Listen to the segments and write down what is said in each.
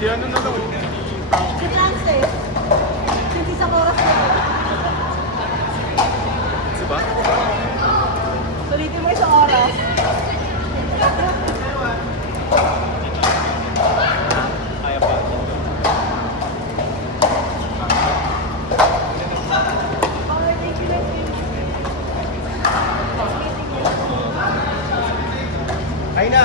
Si ano na lang. Si Francis. Since isang oras na. Diba? Sulitin mo isang oras. Kaya pa. Ay na!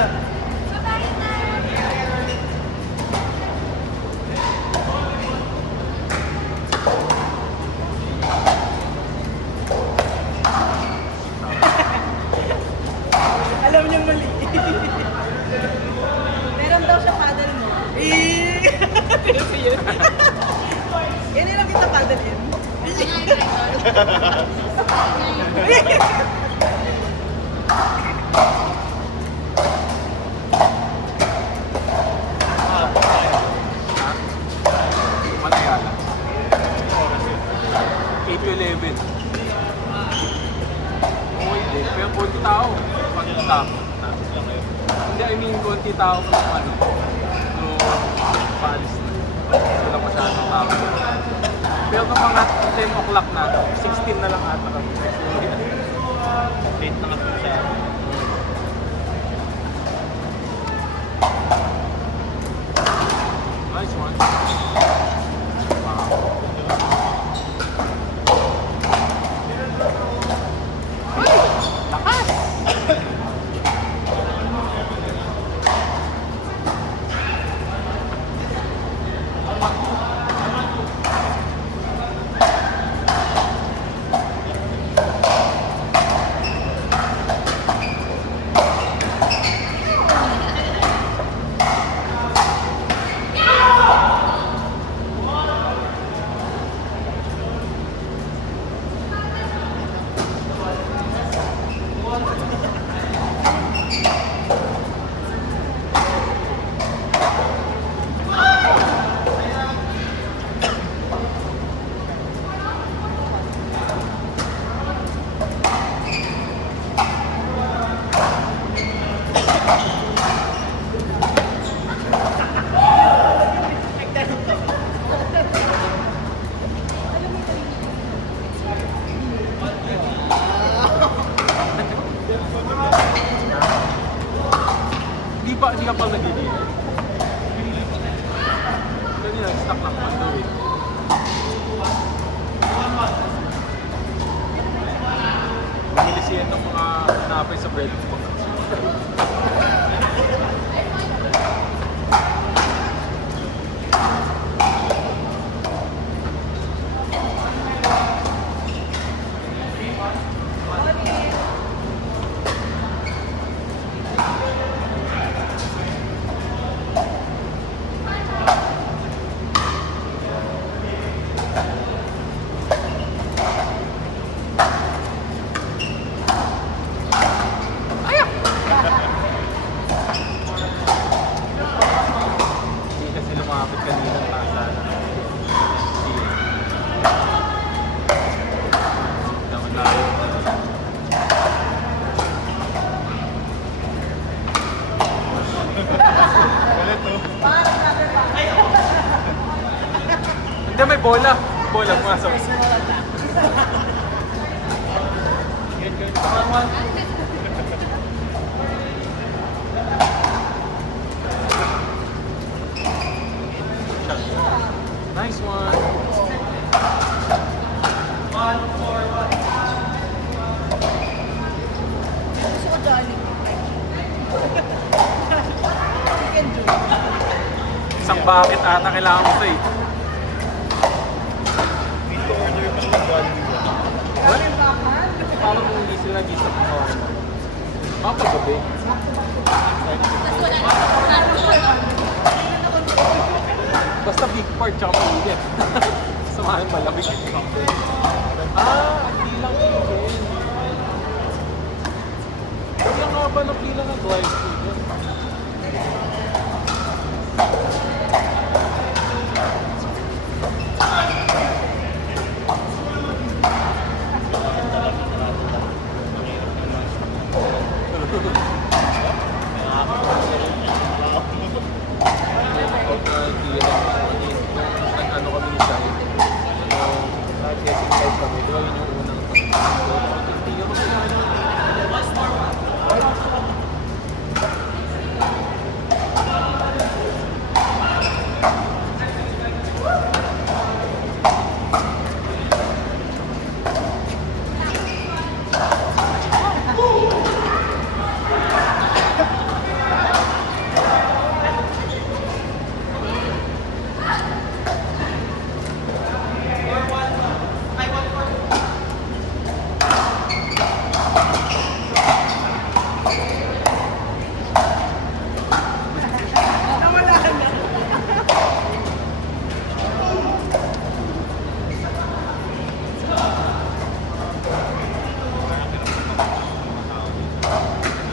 Alam niyang mali. Meron daw siya paddle mo. Kasi yun. Yan lang kita paddle yun. Manayala. 8 to 11. Oo, hindi. Pero konti tao. Konti tao. Hindi, I mean, konti tao nung ano. Nung paalis na. Wala masyadong tao. Pero nung mga 10 o'clock na, 16 na lang ata kami. Late na kami sa... Nice one. Wow. Hindi ka pala nagigilid. Kanina, stuck lang on the way. Bumili siya ng mga napay sa bread. Hindi kasi lumapit kanina ng tasa. Dapat lalo. Galit to. Hindi, may bola. Bola, pumasok. Nice one. Gusto ko Johnny. Chicken juice. Isang bucket ata kailangan mo ito eh. Kami bakal. Parang kung hindi sila nag-isip ng oras. Mapagabi. Basta big part tsaka mainit. Samahan malamig. Hindi lang chicken. Kaya nga ba ng pila ng drive-thru dyan? Ano kami ni Sai? Testing live kami. Diba yun yung unang hindi ako Nawala na.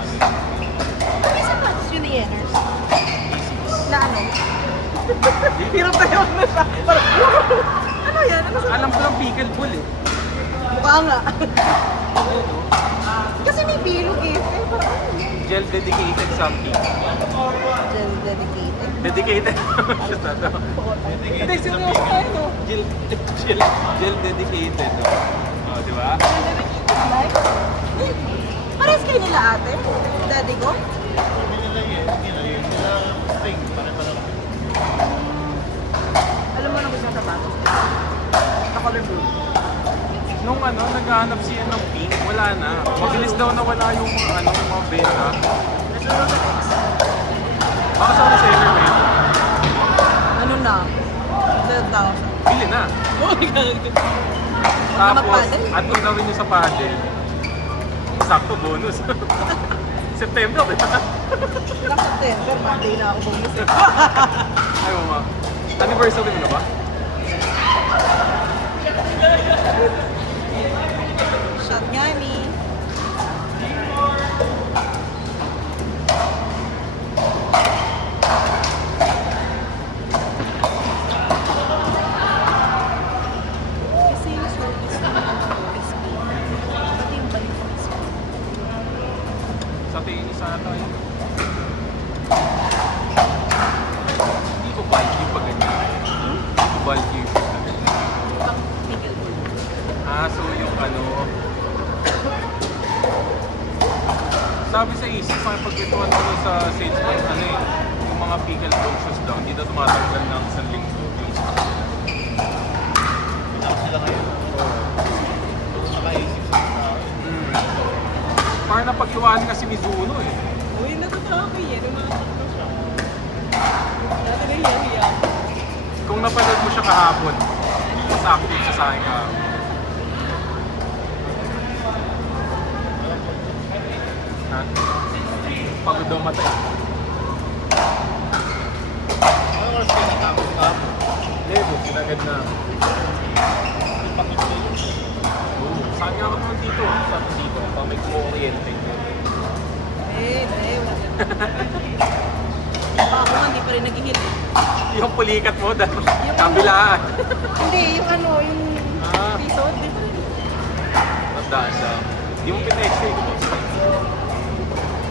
Ano yung sapatos yun ni Yeners? Na ano? Hirap na yun na siya. Parang, ano yan? Ano sa... Alam ko ng pickleball eh. Mukha nga. Kasi may bilog eh. Eh, parang ano yun? Gel dedicated something. Gel dedicated. Dedicated. Just na to. Hindi, seryoso tayo no? Gel dedicated. Oh, di ba? Like? Parehas kayo nila ate? Daddy ko? Alam mo na gusto ng sapatos? Na color blue. Nung naghahanap siya ng pink, wala na. Mabilis daw nawala yung mga mga benta. Nasunod sa X. Baka sa seller na yun. Ano na? 12,000. Pili na. Oh my God. Tapos, Mag-paddle? at nung gawin nyo sa paddle, sakto bonus. September, di ba? Next September, Monday na ako bumisip. Ayaw mo. Anniversary mo na ba? Shot nga ni. Kasi yung service mo, is pati yung balik mo is Sa tingin isa na tayo. Hindi ko bulky pa ganyan. Hindi ko bulky yung shoes na ganyan. pang pickleball. So yung sabi sa isip, pagkituan ko sa salesman, yung mga pickleball shoes daw, hindi na tumatanggal ng isang linggo. Yung Sila ngayon. Nakaisip sa tao. parang napag-iwanan kasi Mizuno eh. Uy, natutuwa ko yan. Yung mga tatlo siya. Dati na yan. Kung napanood mo siya kahapon, mas active siya sa akin kahapon. Ha? Pagod daw matay. Ano oras kayo natapos ka? Lebo, sinagad na. Ipakit ko yun. Saan nga ako naman dito? Saan dito? Pag may kuryente. Wala. Baka ako nga, hindi pa rin nag-hit. Yung pulikat mo, kabilaan. Hindi, yung yung Ah. episode, di pa rin. Matandaan siya. Hindi mo pina-explain ko.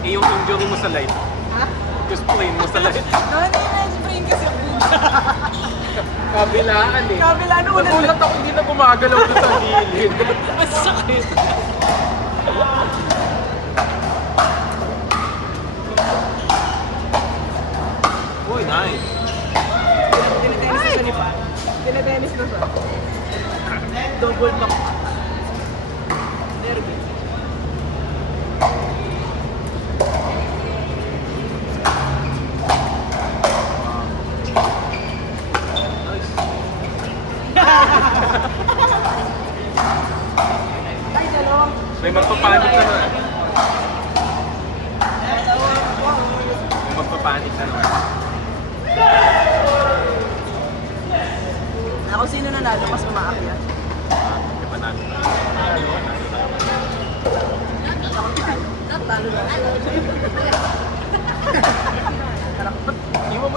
Yung injury mo sa life. Ha? Yung sprain mo sa life. Na-sprain kasi ako. Kabilaan eh. Kabilaan, una Nagulat ako, hindi na gumagalaw doon sa gilid. Ang sakit. Uy, nice. Tinetennis na siya ni Pa. Tinetennis na siya. Double back. Nervy. Nice. Ay, dalawa. May magpapanik na nun. May magpapanik na nun. nanalo, mas umaakyat. Di ba natin? Talo na. Iwan mo